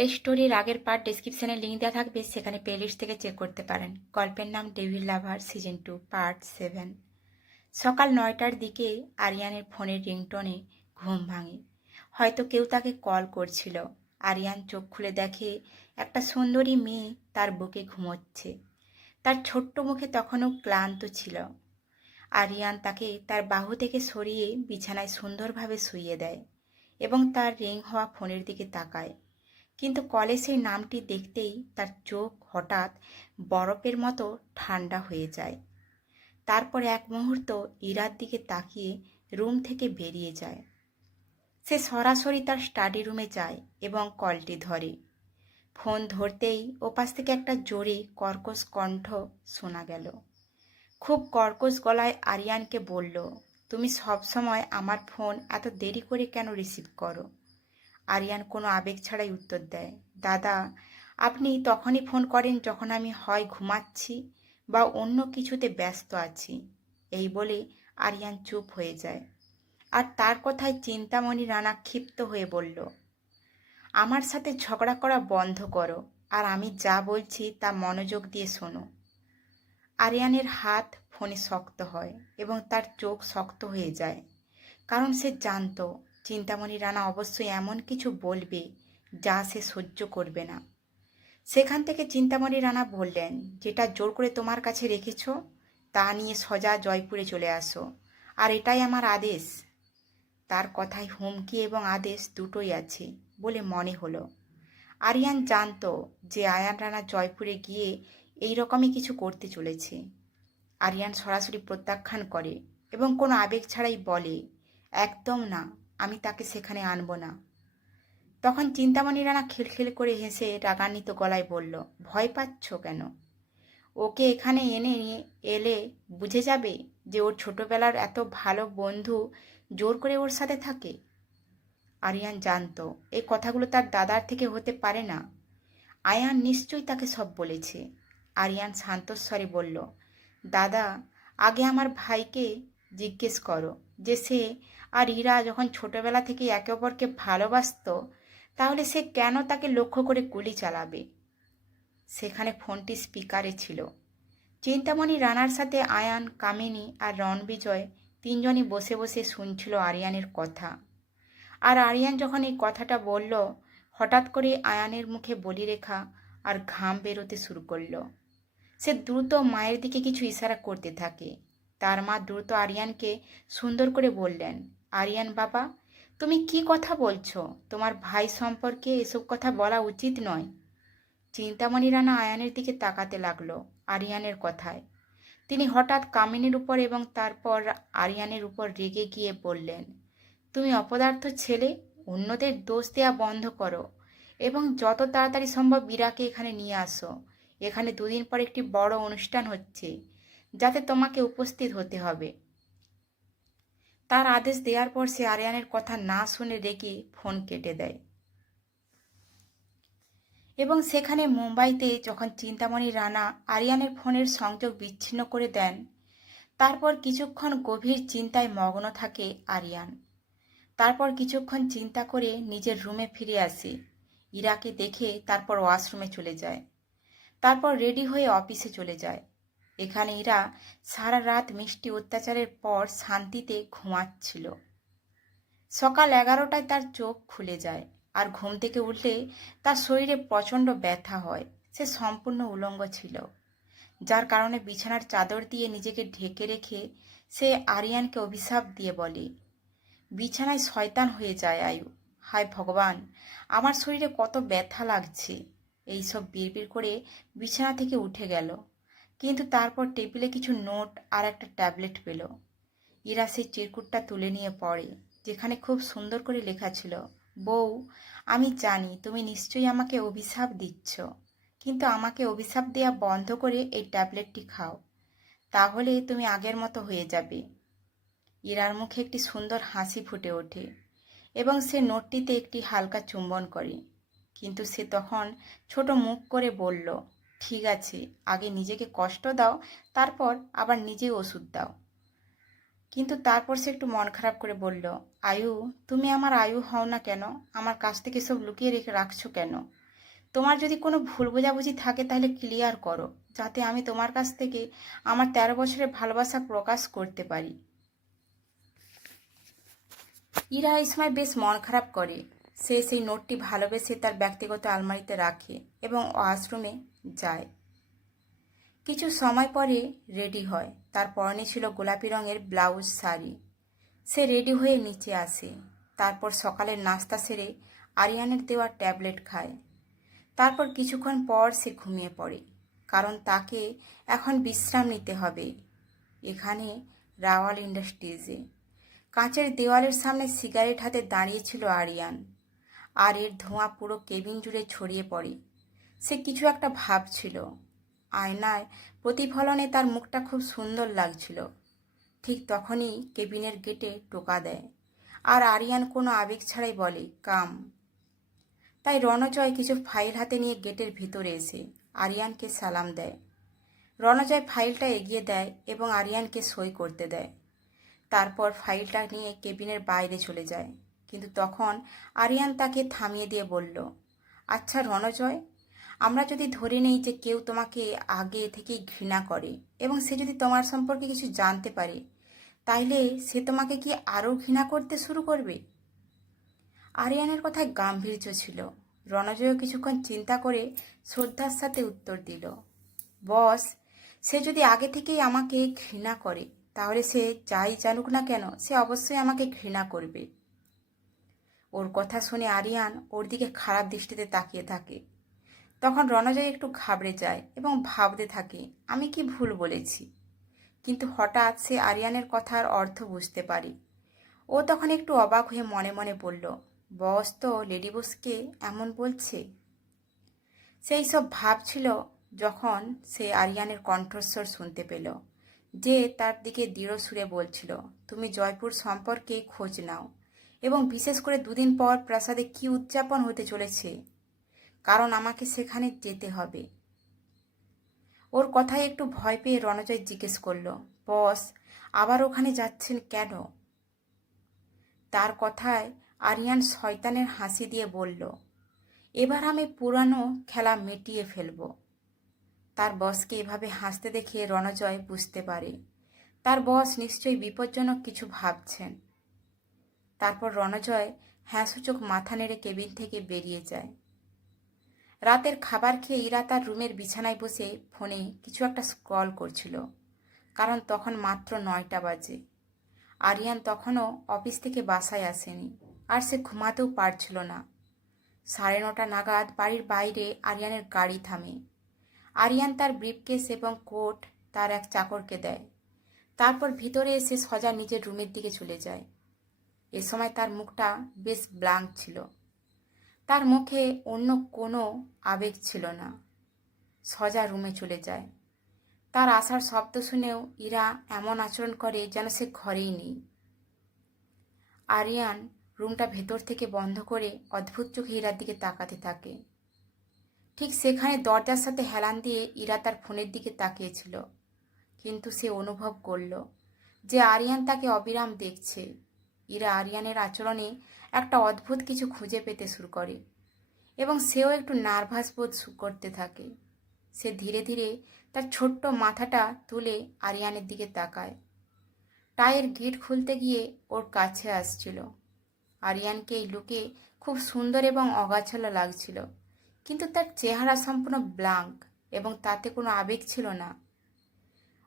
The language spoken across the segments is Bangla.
এই স্টোরির আগের পার্ট ডেসক্রিপশনে লিঙ্ক দেওয়া থাকবে, সেখানে প্লেলিস্ট থেকে চেক করতে পারেন। গল্পের নাম ডেভিল লাভার সিজন 2 পার্ট 7। সকাল 9টার দিকে আরিয়ানের ফোনের রিংটোনে ঘুম ভাঙে। হয়তো কেউ তাকে কল করছিল। আরিয়ান চোখ খুলে দেখে একটা সুন্দরী মেয়ে তার বুকে ঘুমোচ্ছে। তার ছোট্ট মুখে তখনও ক্লান্ত ছিল। আরিয়ান তাকে তার বাহু থেকে সরিয়ে বিছানায় সুন্দরভাবে শুইয়ে দেয় এবং তার রিং হওয়া ফোনের দিকে তাকায়। কিন্তু কলে সেই নামটি দেখতেই তার চোখ হঠাৎ বরফের মতো ঠান্ডা হয়ে যায়। তারপর এক মুহূর্ত ইরার দিকে তাকিয়ে রুম থেকে বেরিয়ে যায়। সে সরাসরি তার স্টাডি রুমে যায় এবং কলটি ধরে। ফোন ধরতেই ওপাশ থেকে একটা জোরে কর্কশ কণ্ঠ শোনা গেল। খুব কর্কশ গলায় আরিয়ানকে বলল, তুমি সবসময় আমার ফোন এত দেরি করে কেন রিসিভ করো? আরিয়ান কোনো আবেগ ছাড়াই উত্তর দেয়, দাদা, আপনি তখনই ফোন করেন যখন আমি হয় ঘুমাচ্ছি বা অন্য কিছুতে ব্যস্ত আছি। এই বলে আরিয়ান চুপ হয়ে যায়। আর তার কথায় চিন্তামণি রানা ক্ষিপ্ত হয়ে বলল, আমার সাথে ঝগড়া করা বন্ধ করো আর আমি যা বলছি তা মনোযোগ দিয়ে শোনো। আরিয়ানের হাত ফোনে শক্ত হয় এবং তার চোখ শক্ত হয়ে যায়, কারণ সে জানত চিন্তামণি রানা অবশ্যই এমন কিছু বলবে যা সে সহ্য করবে না। সেখান থেকে চিন্তামণি রানা বললেন, যেটা জোর করে তোমার কাছে রেখেছ তা নিয়ে সোজা জয়পুরে চলে আসো, আর এটাই আমার আদেশ। তার কথায় হুমকি এবং আদেশ দুটোই আছে বলে মনে হলো। আরিয়ান জানত যে আয়ান রানা জয়পুরে গিয়ে এই রকমই কিছু করতে চলেছে। আরিয়ান সরাসরি প্রত্যাখ্যান করে এবং কোনো আবেগ ছাড়াই বলে, একদম না, আমি তাকে সেখানে আনব না। তখন চিন্তামণি রানা খিলখিল করে হেসে রাগান্বিত গলায় বলল, ভয় পাচ্ছ কেন? ওকে এখানে এনে নিয়ে এলে বুঝে যাবে যে ওর ছোটবেলার এত ভালো বন্ধু জোর করে ওর সাথে থাকে। আরিয়ান জানত এই কথাগুলো তার দাদার থেকে হতে পারে না। আয়ান নিশ্চয়ই তাকে সব বলেছে। আরিয়ান শান্তস্বরে বলল, দাদা, আগে আমার ভাইকে জিজ্ঞেস করো যে সে আর ইরা যখন ছোটবেলা থেকে একে অপরকে ভালোবাসতো, তাহলে সে কেন তাকে লক্ষ্য করে গুলি চালাবে? সেখানে ফোনটি স্পিকারে ছিল। চিন্তামণি রানার সাথে আয়ান, কামিনী আর রণবিজয় তিনজনই বসে বসে শুনছিল আরিয়ানের কথা। আর আরিয়ান যখন এই কথাটা বলল, হঠাৎ করে আয়ানের মুখে বলিরেখা আর ঘাম বেরোতে শুরু করলো। সে দ্রুত মায়ের দিকে কিছু ইশারা করতে থাকে। তার মা দ্রুত আরিয়ানকে সুন্দর করে বললেন, আরিয়ান বাবা, তুমি কি কথা বলছো? তোমার ভাই সম্পর্কে এসব কথা বলা উচিত নয়। চিন্তামণি রানা আয়ানের দিকে তাকাতে লাগলো আরিয়ানের কথায়। তিনি হঠাৎ কামিনীর উপর এবং তারপর আরিয়ানের উপর রেগে গিয়ে বললেন, তুমি অপদার্থ ছেলে, অন্যদের দোষ দেওয়া বন্ধ করো এবং যত তাড়াতাড়ি সম্ভব ইরাকে এখানে নিয়ে আসো। এখানে দুদিন পর একটি বড় অনুষ্ঠান হচ্ছে, যাতে তোমাকে উপস্থিত হতে হবে। তার আদেশ দেওয়ার পর সে আরিয়ানের কথা না শুনে রেগে ফোন কেটে দেয়। এবং সেখানে মুম্বাইতে যখন চিন্তামণি রানা আরিয়ানের ফোনের সংযোগ বিচ্ছিন্ন করে দেন, তারপর কিছুক্ষণ গভীর চিন্তায় মগ্ন থাকে আরিয়ান। তারপর কিছুক্ষণ চিন্তা করে নিজের রুমে ফিরে আসে। ইরাকে দেখে তারপর ওয়াশরুমে চলে যায়। তারপর রেডি হয়ে অফিসে চলে যায়। এখানে ইরা সারা রাত মিষ্টি অত্যাচারের পর শান্তিতে ঘুমাচ্ছিল। সকাল 11টায় তার চোখ খুলে যায়, আর ঘুম থেকে উঠলে তার শরীরে প্রচণ্ড ব্যথা হয়। সে সম্পূর্ণ উলঙ্গ ছিল, যার কারণে বিছানার চাদর দিয়ে নিজেকে ঢেকে রেখে সে আরিয়ানকে অভিশাপ দিয়ে বলে, বিছানায় শয়তান হয়ে যায় আয়ু। হায় ভগবান, আমার শরীরে কত ব্যথা লাগছে। এইসব বিড়বিড় করে বিছানা থেকে উঠে গেল, কিন্তু তারপর টেবিলে কিছু নোট আর একটা ট্যাবলেট পেল। ইরা সেই চিরকুটটা তুলে নিয়ে পড়ে, যেখানে খুব সুন্দর করে লেখা ছিল, বউ, আমি জানি তুমি নিশ্চয়ই আমাকে অভিশাপ দিচ্ছ, কিন্তু আমাকে অভিশাপ দেওয়া বন্ধ করে এই ট্যাবলেটটি খাও, তাহলে তুমি আগের মতো হয়ে যাবে। ইরার মুখে একটি সুন্দর হাসি ফুটে ওঠে এবং সে নোটটিতে একটি হালকা চুম্বন করে। কিন্তু সে তখন ছোট মুখ করে বলল, ঠিক আছে, আগে নিজেকে কষ্ট দাও, তারপর আবার নিজেই ওষুধ দাও। কিন্তু তারপর সে একটু মন খারাপ করে বলল, আয়ু, তুমি আমার আয়ু হও না কেন? আমার কাছ থেকে সব লুকিয়ে রেখে রাখছো কেন? তোমার যদি কোনো ভুল বোঝাবুঝি থাকে তাহলে ক্লিয়ার করো, যাতে আমি তোমার কাছ থেকে আমার 13 বছরের ভালোবাসা প্রকাশ করতে পারি। ইরা এই সময় বেশ মন খারাপ করে। সে সেই নোটটি ভালোবেসে তার ব্যক্তিগত আলমারিতে রাখে এবং ওয়াশরুমে যায়। কিছু সময় পরে রেডি হয়। তার পরনে ছিল গোলাপি রঙের ব্লাউজ শাড়ি। সে রেডি হয়ে নিচে আসে। তারপর সকালের নাস্তা সেরে আরিয়ানের দেওয়া ট্যাবলেট খায়। তারপর কিছুক্ষণ পর সে ঘুমিয়ে পড়ে, কারণ তাকে এখন বিশ্রাম নিতে হবে। এখানে রাওয়াল ইন্ডাস্ট্রিজে কাঁচের দেওয়ালের সামনে সিগারেট হাতে দাঁড়িয়েছিল আরিয়ান, আর এর ধোঁয়া পুরো কেবিন জুড়ে ছড়িয়ে পড়ে। সে কিছু একটা ভাবছিল। আয়নায় প্রতিফলনে তার মুখটা খুব সুন্দর লাগছিল। ঠিক তখনই কেবিনের গেটে টোকা দেয়, আর আরিয়ান কোনো আবেগ ছাড়াই বলে, কাম। তাই রণজয় কিছু ফাইল হাতে নিয়ে গেটের ভিতরে এসে আরিয়ানকে সালাম দেয়। রণজয় ফাইলটা এগিয়ে দেয় এবং আরিয়ানকে সই করতে দেয়। তারপর ফাইলটা নিয়ে কেবিনের বাইরে চলে যায়। কিন্তু তখন আরিয়ান তাকে থামিয়ে দিয়ে বলল, আচ্ছা রণজয়, আমরা যদি ধরে নেই যে কেউ তোমাকে আগে থেকেই ঘৃণা করে এবং সে যদি তোমার সম্পর্কে কিছু জানতে পারে, তাইলে সে তোমাকে কি আরও ঘৃণা করতে শুরু করবে? আরিয়ানের কথায় গাম্ভীর্য ছিল। রণজয়ও কিছুক্ষণ চিন্তা করে শ্রদ্ধার সাথে উত্তর দিল, বস, সে যদি আগে থেকেই আমাকে ঘৃণা করে, তাহলে সে যাই জানুক না কেন, সে অবশ্যই আমাকে ঘৃণা করবে। ওর কথা শুনে আরিয়ান ওর দিকে খারাপ দৃষ্টিতে তাকিয়ে থাকে। তখন রণজয় একটু ঘাবড়ে যায় এবং ভাবতে থাকে, আমি কি ভুল বলেছি? কিন্তু হঠাৎ সে আরিয়ানের কথার অর্থ বুঝতে পারে। ও তখন একটু অবাক হয়ে মনে মনে বলল, বস তো লেডি বসকে এমন বলছে। সেই সব ভাবছিল যখন সে আরিয়ানের কণ্ঠস্বর শুনতে পেল, যে তার দিকে দৃঢ় সুরে বলছিল, তুমি জয়পুর সম্পর্কে খোঁজ নাও এবং বিশেষ করে 2 দিন পর প্রাসাদে কি উদযাপন হতে চলেছে, কারণ আমাকে সেখানে যেতে হবে। ওর কথায় একটু ভয় পেয়ে রণজয় জিজ্ঞেস করল, বস, আবার ওখানে যাচ্ছেন কেন? তার কথায় আরিয়ান শয়তানের হাসি দিয়ে বলল, এবার আমি পুরানো খেলা মিটিয়ে ফেলব। তার বসকে এভাবে হাসতে দেখে রণজয় বুঝতে পারে তার বস নিশ্চয়ই বিপজ্জনক কিছু ভাবছেন। তারপর রণজয় হ্যাঁসূচক মাথা নেড়ে কেবিন থেকে বেরিয়ে যায়। রাতের খাবার খেয়ে ইরা তার রুমের বিছানায় বসে ফোনে কিছু একটা স্ক্রল করছিল, কারণ তখন মাত্র 9টা বাজে। আরিয়ান তখনও অফিস থেকে বাসায় আসেনি, আর সে ঘুমাতেও পারছিল না। 9:30 নাগাদ বাড়ির বাইরে আরিয়ানের গাড়ি থামে। আরিয়ান তার ব্রিফকেস এবং কোট তার এক চাকরকে দেয়। তারপর ভিতরে এসে সজা নিজের রুমের দিকে চলে যায়। এ সময় তার মুখটা বেশ ব্ল্যাঙ্ক ছিল। তার মুখে অন্য কোনো আবেগ ছিল না। সজা রুমে চলে যায়। তার আসার শব্দ শুনেও ইরা এমন আচরণ করে যেন সে ঘরেই নেই। আরিয়ান রুমটা ভেতর থেকে বন্ধ করে অদ্ভুত চোখে ইরার দিকে তাকাতে থাকে। ঠিক সেখানে দরজার সাথে হেলান দিয়ে ইরা তার ফোনের দিকে তাকিয়েছিল, কিন্তু সে অনুভব করল যে আরিয়ান তাকে অবিরাম দেখছে। ইরা আরিয়ানের আচরণে একটা অদ্ভুত কিছু খুঁজে পেতে শুরু করে এবং সেও একটু নার্ভাস বোধ করতে থাকে। সে ধীরে ধীরে তার ছোট্ট মাথাটা তুলে আরিয়ানের দিকে তাকায়। টায়ের গেট খুলতে গিয়ে ওর কাছে আসছিল। আরিয়ানকে এই লুকে খুব সুন্দর এবং অগাছালো লাগছিল, কিন্তু তার চেহারা সম্পূর্ণ ব্ল্যাঙ্ক এবং তাতে কোনো আবেগ ছিল না।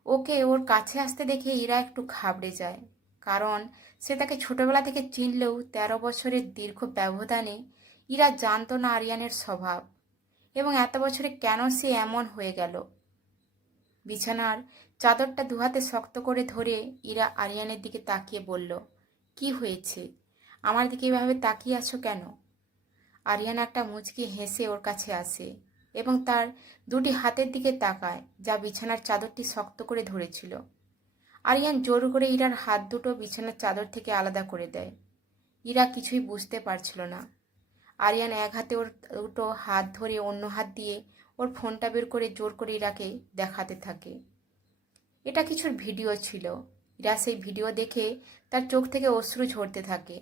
ওকে ওর কাছে আসতে দেখে ইরা একটু ঘাবড়ে যায়, কারণ সে তাকে ছোটবেলা থেকে চিনলেও 13 বছরের দীর্ঘ ব্যবধানে ইরা জানতো না আরিয়ানের স্বভাব এবং এত বছরে কেন সে এমন হয়ে গেল। বিছানার চাদরটা দুহাতে শক্ত করে ধরে ইরা আরিয়ানের দিকে তাকিয়ে বলল, কি হয়েছে? আমার দিকে এভাবে তাকিয়ে আছো কেন? আরিয়ান একটা মুচকি হেসে ওর কাছে আসে এবং তার 2টি হাতের দিকে তাকায়, যা বিছানার চাদরটি শক্ত করে ধরেছিল। আরিয়ান জোর করে ইরার হাত দুটো বিছানার চাদর থেকে আলাদা করে দেয়। ইরা কিছুই বুঝতে পারছিল না। আরিয়ান এক হাতে ওর দুটো হাত ধরে অন্য হাত দিয়ে ওর ফোনটা বের করে জোর করে ইরাকে দেখাতে থাকে। এটা কিছুর ভিডিও ছিল। ইরা সেই ভিডিও দেখে তার চোখ থেকে অশ্রু ঝরতে থাকে।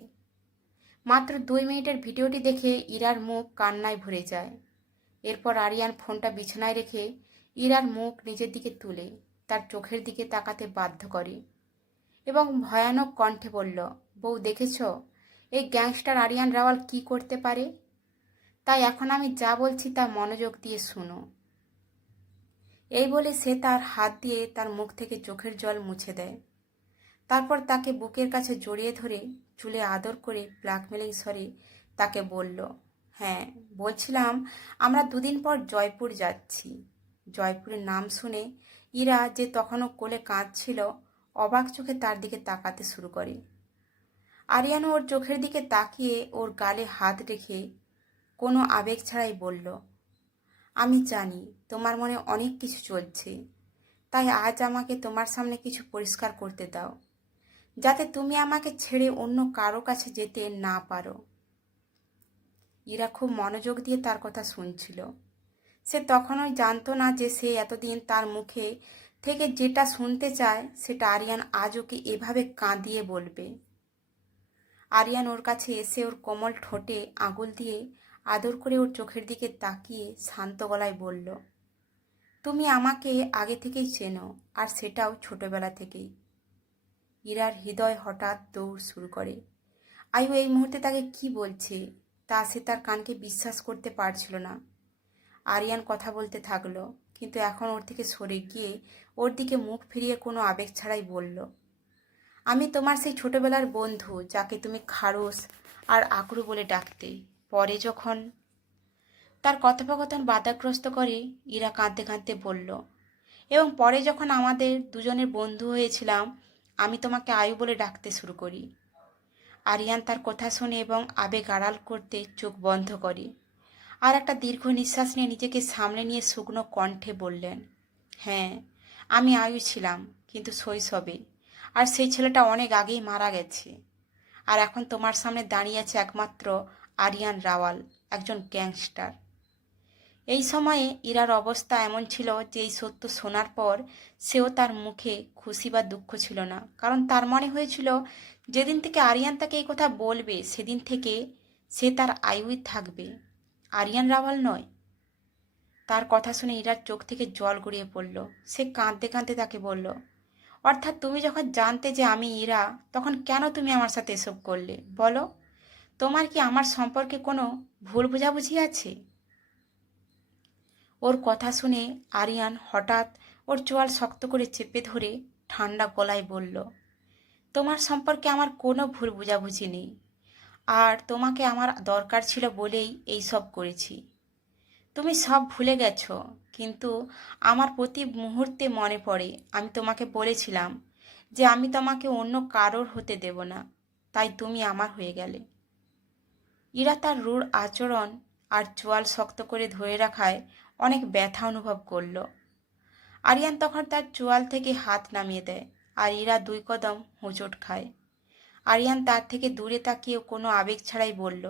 মাত্র 2 মিনিটের ভিডিওটি দেখে ইরার মুখ কান্নায় ভরে যায়। এরপর আরিয়ান ফোনটা বিছানায় রেখে ইরার মুখ নিজের দিকে তুলে তার চোখের দিকে তাকাতে বাধ্য করে এবং ভয়ানক কণ্ঠে বলল, বউ দেখেছ এই গ্যাংস্টার আরিয়ান রাওয়াল কি করতে পারে? তাই এখন আমি যা বলছি তা মনোযোগ দিয়ে শুনো। এই বলে সে তার হাত দিয়ে তার মুখ থেকে চোখের জল মুছে দেয়। তারপর তাকে বুকের কাছে জড়িয়ে ধরে চুলে আদর করে ব্ল্যাকমেলিং স্বরে তাকে বলল, হ্যাঁ বলছিলাম আমরা দুদিন পর জয়পুর যাচ্ছি। জয়পুরের নাম শুনে ইরা, যে তখনও কোলে কাঁদছিল, অবাক চোখে তার দিকে তাকাতে শুরু করে। আরিয়ান ওর চোখের দিকে তাকিয়ে ওর গালে হাত রেখে কোনো আবেগ ছাড়াই বলল, আমি জানি তোমার মনে অনেক কিছু চলছে, তাই আজ আমাকে তোমার সামনে কিছু পরিষ্কার করতে দাও, যাতে তুমি আমাকে ছেড়ে অন্য কারো কাছে যেতে না পারো। ইরা খুব মনোযোগ দিয়ে তার কথা শুনছিল। সে তখনও জানতো না যে সে এতদিন তার মুখে থেকে যেটা শুনতে চায় সেটা আরিয়ান আজ ওকে এভাবে কাঁদিয়ে বলবে। আরিয়ান ওর কাছে এসে ওর কোমল ঠোঁটে আঙুল দিয়ে আদর করে ওর চোখের দিকে তাকিয়ে শান্ত গলায় বলল, তুমি আমাকে আগে থেকেই চেনো, আর সেটাও ছোটবেলা থেকেই। ইরার হৃদয় হঠাৎ দৌড় শুরু করে। আয়ু এই মুহূর্তে তাকে কি বলছে তা সে তার কানকে বিশ্বাস করতে পারছিল না। আরিয়ান কথা বলতে থাকলো, কিন্তু এখন ওর থেকে সরে গিয়ে ওর দিকে মুখ ফিরিয়ে কোনো আবেগ ছাড়াই বলল, আমি তোমার সেই ছোটবেলার বন্ধু যাকে তুমি খারস আর আকরু বলে ডাকতে। পরে যখন তার কথোপকথন বাধাগ্রস্ত করে ইরা কাঁদতে কাঁদতে বলল, এবং পরে যখন আমাদের দুজনের বন্ধু হয়েছিলাম আমি তোমাকে আয়ু বলে ডাকতে শুরু করি। আরিয়ান তার কথা শুনে এবং আবেগ আড়াল করতে চোখ বন্ধ করে আর একটা দীর্ঘ নিঃশ্বাস নিয়ে নিজেকে সামলে নিয়ে শুকনো কণ্ঠে বললেন, হ্যাঁ আমি আয়ু ছিলাম, কিন্তু শৈশবে, আর সেই ছেলেটা অনেক আগেই মারা গেছে। আর এখন তোমার সামনে দাঁড়িয়ে আছে একমাত্র আরিয়ান রাওয়াল, একজন গ্যাংস্টার। এই সময়ে ইরার অবস্থা এমন ছিল যে এই সত্য শোনার পর সেও তার মুখে খুশি বা দুঃখ ছিল না, কারণ তার মনে হয়েছিল যেদিন থেকে আরিয়ান তাকে এই কথা বলবে সেদিন থেকে সে তার আয়ুই থাকবে, আরিয়ান রাওয়াল নয়। তার কথা শুনে ইরার চোখ থেকে জল গড়িয়ে পড়ল। সে কাঁদতে কাঁদতে তাকে বলল, অর্থাৎ তুমি যখন জানতে যে আমি ইরা, তখন কেন তুমি আমার সাথে এসব করলে বলো? তোমার কি আমার সম্পর্কে কোনো ভুল বোঝাবুঝি আছে? ওর কথা শুনে আরিয়ান হঠাৎ ওর চোয়াল শক্ত করে চেপে ধরে ঠান্ডা গলায় বলল, তোমার সম্পর্কে আমার কোনো ভুল বোঝাবুঝি নেই, আর তোমাকে আমার দরকার ছিল বলেই এই সব করেছি। তুমি সব ভুলে গেছো, কিন্তু আমার প্রতি মুহূর্তে মনে পড়ে আমি তোমাকে বলেছিলাম যে আমি তোমাকে অন্য কারোর হতে দেব না, তাই তুমি আমার হয়ে গেলে। ইরা তার রূঢ় আচরণ আর চোয়াল শক্ত করে ধরে রাখায় অনেক ব্যথা অনুভব করল। আরিয়ান তখন তার চোয়াল থেকে হাত নামিয়ে দেয় আর ইরা 2 কদম হোঁচট খায়। আরিয়ান তার থেকে দূরে তাকিয়ে কোনো আবেগ ছাড়াই বলল,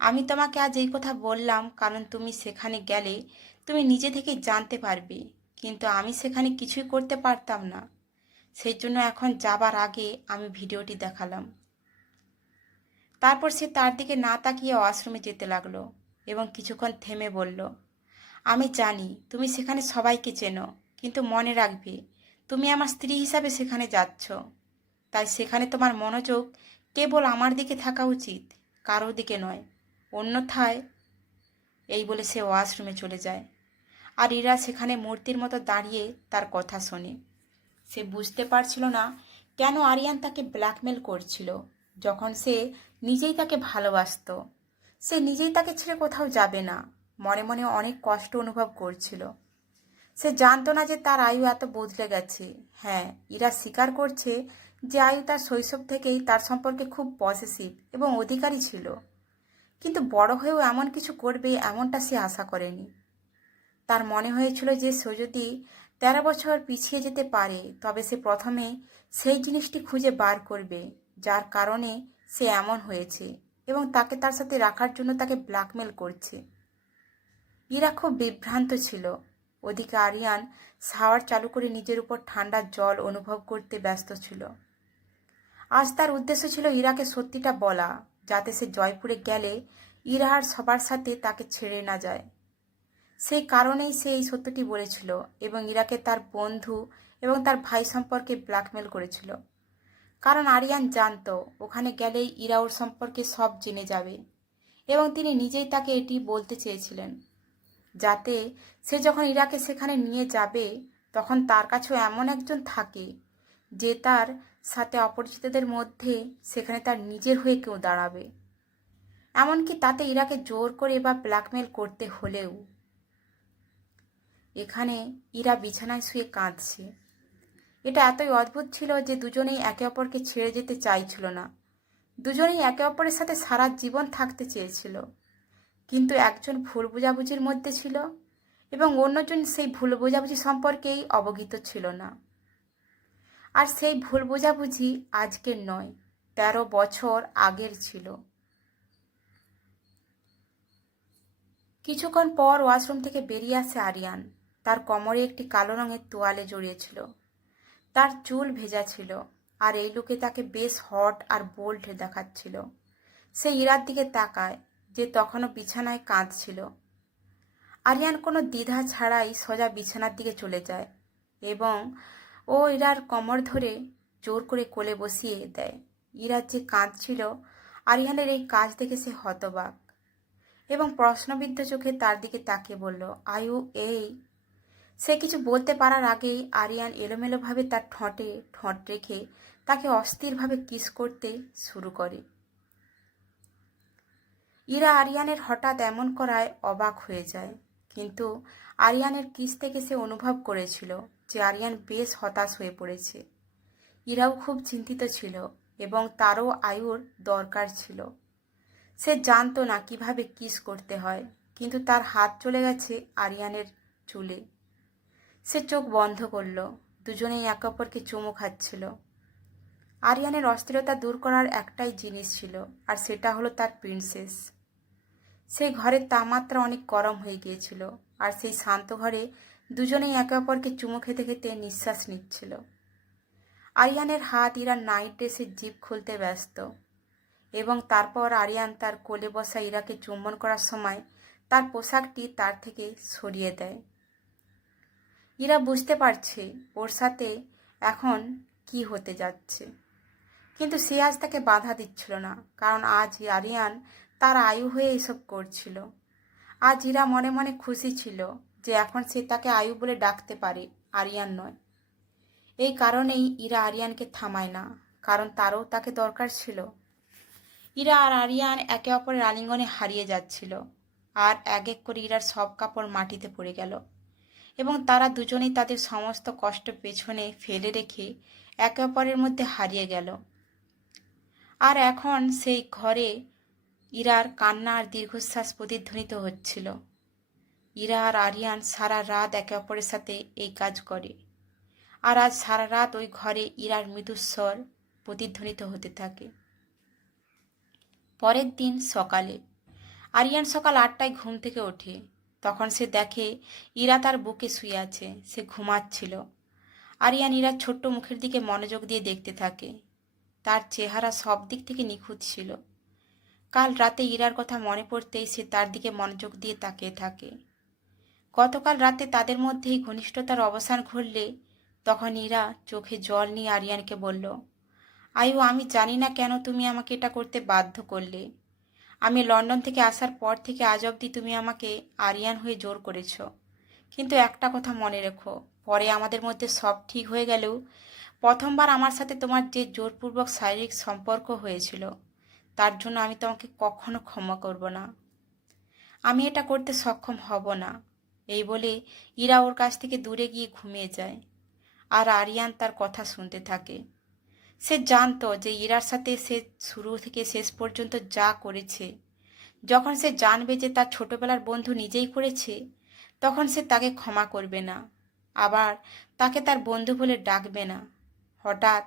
আমি তোমাকে আজ এই কথা বললাম কারণ তুমি সেখানে গেলে তুমি নিজে থেকেই জানতে পারবে, কিন্তু আমি সেখানে কিছুই করতে পারতাম না। সেই জন্য এখন যাবার আগে আমি ভিডিওটি দেখালাম। তারপর সে তার দিকে না তাকিয়ে ওয়াশরুমে যেতে লাগলো এবং কিছুক্ষণ থেমে বলল, আমি জানি তুমি সেখানে সবাইকে চেনো, কিন্তু মনে রাখবে তুমি আমার স্ত্রী হিসাবে সেখানে যাচ্ছ, তাই সেখানে তোমার মনোযোগ কেবল আমার দিকে থাকা উচিত, কারো দিকে নয়, অন্যথায়। এই বলে সে ওয়াশরুমে চলে যায় আর ইরা সেখানে মূর্তির মতো দাঁড়িয়ে তার কথা শোনে। সে বুঝতে পারছিল না কেন আরিয়ান তাকে ব্ল্যাকমেল করছিল, যখন সে নিজেই তাকে ভালোবাসত। সে নিজেই তাকে ছেড়ে কোথাও যাবে না। মনে মনে অনেক কষ্ট অনুভব করছিল। সে জানতো না যে তার আয়ু এত বদলে গেছে। হ্যাঁ, ইরা স্বীকার করছে যে আয়ু তার শৈশব থেকেই তার সম্পর্কে খুব পসেসিভ এবং অধিকারী ছিল, কিন্তু বড় হয়েও এমন কিছু করবে এমনটা সে আশা করেনি। তার মনে হয়েছিল যে সে যদি 13 বছর পিছিয়ে যেতে পারে তবে সে প্রথমে সেই জিনিসটি খুঁজে বার করবে যার কারণে সে এমন হয়েছে এবং তাকে তার সাথে রাখার জন্য তাকে ব্ল্যাকমেল করছে। ইরা খুব বিভ্রান্ত ছিল। ওদিকে আরিয়ান শাওয়ার চালু করে নিজের উপর ঠান্ডা জল অনুভব করতে ব্যস্ত ছিল। আজ তার উদ্দেশ্য ছিল ইরাকে সত্যিটা বলা, যাতে সে জয়পুরে গেলে ইরা আর সবার সাথে তাকে ছেড়ে না যায়। সেই কারণেই সে এই সত্যটি বলেছিল এবং ইরাকে তার বন্ধু এবং তার ভাই সম্পর্কে ব্ল্যাকমেল করেছিল। কারণ আরিয়ান জানতো ওখানে গেলেই ইরা ওর সম্পর্কে সব জেনে যাবে এবং তিনি নিজেই তাকে এটি বলতে চেয়েছিলেন, যাতে সে যখন ইরাকে সেখানে নিয়ে যাবে তখন তার কাছেও এমন একজন থাকে যে তার সাথে অপরিচিতদের মধ্যে সেখানে তার নিজের হয়ে কেউ দাঁড়াবে, এমনকি তাতে ইরাকে জোর করে বা ব্ল্যাকমেল করতে হলেও। এখানে ইরা বিছানায় শুয়ে কাঁদছে। এটা এতই অদ্ভুত ছিল যে দুজনেই একে অপরকে ছেড়ে যেতে চাইছিল না। দুজনেই একে অপরের সাথে সারা জীবন থাকতে চেয়েছিল, কিন্তু একজন ভুল বোঝাবুঝির মধ্যে ছিল এবং অন্যজন সেই ভুল বোঝাবুঝি সম্পর্কেই অবগত ছিল না। আর সেই ভুল বোঝাবুঝি আজকের নয়, 13 বছর আগের ছিল। কিছুক্ষণ পর ওয়াশরুম থেকে বেরিয়ে আসে আরিয়ান। তার কোমরে একটি কালো রঙের তোয়ালে জড়িয়েছিল। তার চুল ভেজা ছিল আর এই লুকে তাকে বেশ হট আর বোল্ড দেখাচ্ছিল। সে ইরার দিকে তাকায়, যে তখনও বিছানায় কাঁদছিল। আরিয়ান কোনো দ্বিধা ছাড়াই সোজা বিছানার দিকে চলে যায় এবং ও ইরার কোমর ধরে জোর করে কোলে বসিয়ে দেয়। ইরার যে কাঁদছিল, আরিয়ানের এই কাজ দেখে সে হতবাক এবং প্রশ্নবিদ্ধ চোখে তার দিকে তাকিয়ে বলল, আয়ু এই। সে কিছু বলতে পারার আগেই আরিয়ান এলোমেলোভাবে তার ঠোঁটে ঠোঁট রেখে তাকে অস্থিরভাবে কিস করতে শুরু করে। ইরা আরিয়ানের হঠাৎ এমন করায় অবাক হয়ে যায়, কিন্তু আরিয়ানের কিস থেকে সে অনুভব করেছিল যে আরিয়ান বেশ হতাশ হয়ে পড়েছে। ইরাও খুব চিন্তিত ছিল এবং তারও আয়ুর দরকার ছিল। সে জানতো না কিভাবে কিস করতে হয়, কিন্তু তার হাত চলে গেছে আরিয়ানের চুলে। সে চোখ বন্ধ করল। দুজনেই একে অপরকে চুমু খাচ্ছিল। আরিয়ানের অস্থিরতা দূর করার একটাই জিনিস ছিল, আর সেটা হলো তার প্রিন্সেস। সেই ঘরের তাপমাত্রা অনেক গরম হয়ে গিয়েছিল, আর সেই শান্ত ঘরে দুজনেই একে অপরকে চুমু খেতে খেতে নিঃশ্বাস নিচ্ছিল। আরিয়ানের হাত ইরার নাইট ড্রেসের জিপ খুলতে ব্যস্ত এবং তারপর আরিয়ান তার কোলে বসা ইরাকে চুম্বন করার সময় তার পোশাকটি তার থেকে সরিয়ে দেয়। ইরা বুঝতে পারছে ওর সাথে এখন কি হতে যাচ্ছে, কিন্তু সে আজ তাকে বাধা দিচ্ছিল না, কারণ আজ আরিয়ান তার আয়ু হয়ে এসব করছিল। আজ ইরা মনে মনে খুশি ছিল যে এখন সে তাকে আয়ু বলে ডাকতে পারে, আরিয়ান নয়। এই কারণেই ইরা আরিয়ানকে থামায় না, কারণ তারও তাকে দরকার ছিল। ইরা আর আরিয়ান একে অপরের আলিঙ্গনে হারিয়ে যাচ্ছিল, আর এক এক করে ইরার সব কাপড় মাটিতে পড়ে গেল এবং তারা দুজনেই তাদের সমস্ত কষ্ট পেছনে ফেলে রেখে একে অপরের মধ্যে হারিয়ে গেল। আর এখন সেই ঘরে ইরার কান্না আর দীর্ঘশ্বাস প্রতিধ্বনিত হচ্ছিল। ইরা আর আরিয়ান সারা রাত একে অপরের সাথে এই কাজ করে, আর আজ সারা রাত ওই ঘরে ইরার মৃদুস্বর প্রতিধ্বনিত হতে থাকে। পরের দিন সকালে আরিয়ান সকাল 8টায় ঘুম থেকে ওঠে। তখন সে দেখে ইরা তার বুকে শুয়ে আছে। সে ঘুমাচ্ছিল। আরিয়ান ইরার ছোট্ট মুখের দিকে মনোযোগ দিয়ে দেখতে থাকে। তার চেহারা সব দিক থেকে নিখুঁত ছিল। কাল রাতে ইরার কথা মনে পড়তেই সে তার দিকে মনোযোগ দিয়ে তাকিয়ে থাকে। গতকাল রাতে তাদের মধ্যেই ঘনিষ্ঠতার অবসান ঘটলে তখন ইরা চোখে জল নিয়ে আরিয়ানকে বলল, আয়ু, আমি জানি না কেন তুমি আমাকে এটা করতে বাধ্য করলে। আমি লন্ডন থেকে আসার পর থেকে আজ অবধি তুমি আমাকে আরিয়ান হয়ে জোর করেছ, কিন্তু একটা কথা মনে রেখো, পরে আমাদের মধ্যে সব ঠিক হয়ে গেলেও প্রথমবার আমার সাথে তোমার যে জোরপূর্বক শারীরিক সম্পর্ক হয়েছিল তার জন্য আমি তোমাকে কখনো ক্ষমা করব না। আমি এটা করতে সক্ষম হব না। এই বলে ইরা ওর কাছ থেকে দূরে গিয়ে ঘুমিয়ে যায়, আর আরিয়ান তার কথা শুনতে থাকে। সে জানতো যে ইরার সাথে সে শুরু থেকে শেষ পর্যন্ত যা করেছে, যখন সে জানবে যে তার ছোটবেলার বন্ধু নিজেই করেছে, তখন সে তাকে ক্ষমা করবে না, আবার তাকে তার বন্ধু বলে ডাকবে না। হঠাৎ